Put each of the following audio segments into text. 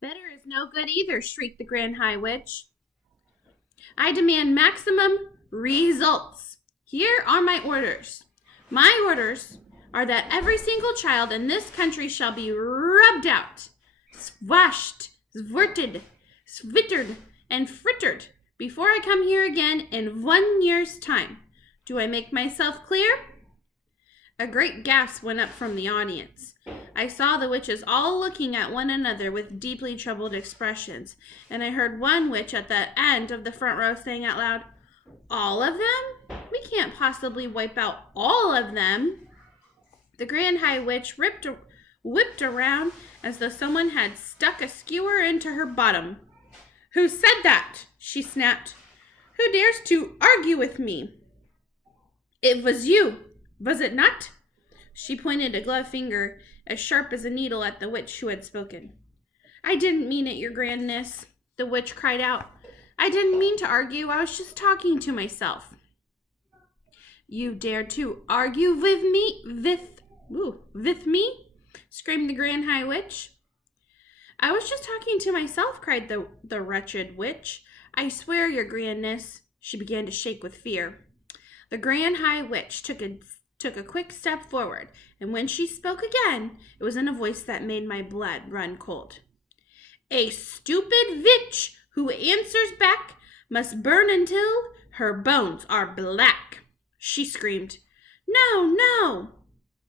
Better is no good either, shrieked the Grand High Witch. I demand maximum results. Here are my orders. My orders are that every single child in this country shall be rubbed out, swashed, svirted, svittered, and frittered before I come here again in 1 year's time. Do I make myself clear? A great gasp went up from the audience. I saw the witches all looking at one another with deeply troubled expressions, and I heard one witch at the end of the front row saying out loud, "All of them? We can't possibly wipe out all of them." The Grand High Witch whipped around as though someone had stuck a skewer into her bottom. "Who said that?" she snapped. "Who dares to argue with me?" "It was you, was it not?" She pointed a gloved finger as sharp as a needle at the witch who had spoken. "I didn't mean it, your grandness," the witch cried out. "I didn't mean to argue. I was just talking to myself." "You dare to argue with me? With me?" screamed the Grand High Witch. "I was just talking to myself," cried the wretched witch. "I swear, your grandness." She began to shake with fear. The Grand High Witch took a quick step forward, and when she spoke again, it was in a voice that made my blood run cold. "A stupid witch who answers back must burn until her bones are black," she screamed. "No, no,"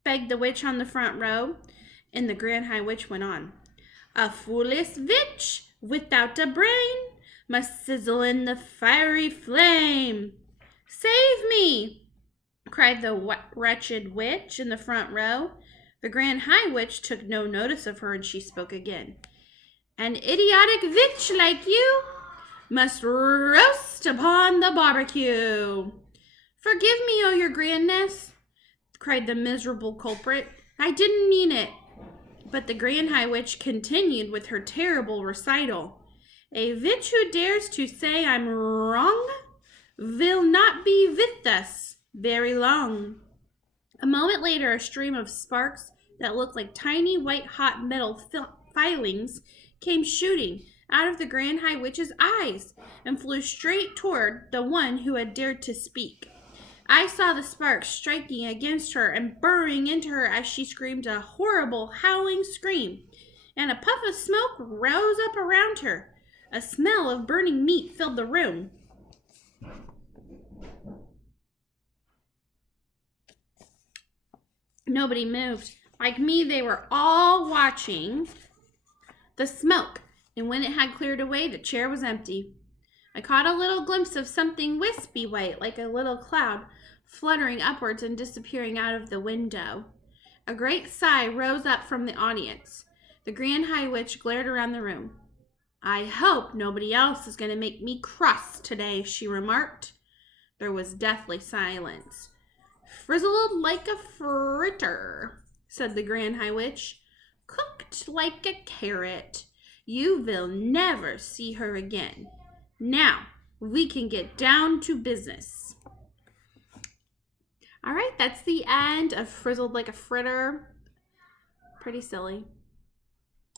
begged the witch on the front row, and the Grand High Witch went on. "A foolish witch without a brain must sizzle in the fiery flame." "Save me!" cried the wretched witch in the front row. The Grand High Witch took no notice of her, and she spoke again. "An idiotic witch like you must roast upon the barbecue." "Forgive me, oh your grandness," cried the miserable culprit. "I didn't mean it." But the Grand High Witch continued with her terrible recital. "A witch who dares to say I'm wrong will not be with us very long." A moment later, a stream of sparks that looked like tiny white hot metal filings came shooting out of the Grand High Witch's eyes and flew straight toward the one who had dared to speak. I saw the sparks striking against her and burrowing into her as she screamed a horrible howling scream, and a puff of smoke rose up around her. A smell of burning meat filled the room. Nobody moved. Like me, they were all watching the smoke, and when it had cleared away, the chair was empty. I caught a little glimpse of something wispy white, like a little cloud, fluttering upwards and disappearing out of the window. A great sigh rose up from the audience. The Grand High Witch glared around the room. "I hope nobody else is going to make me cross today," she remarked. There was deathly silence. "Frizzled like a fritter," said the Grand High Witch. "Cooked like a carrot. You will never see her again. Now, we can get down to business." All right, that's the end of Frizzled like a fritter. Pretty silly.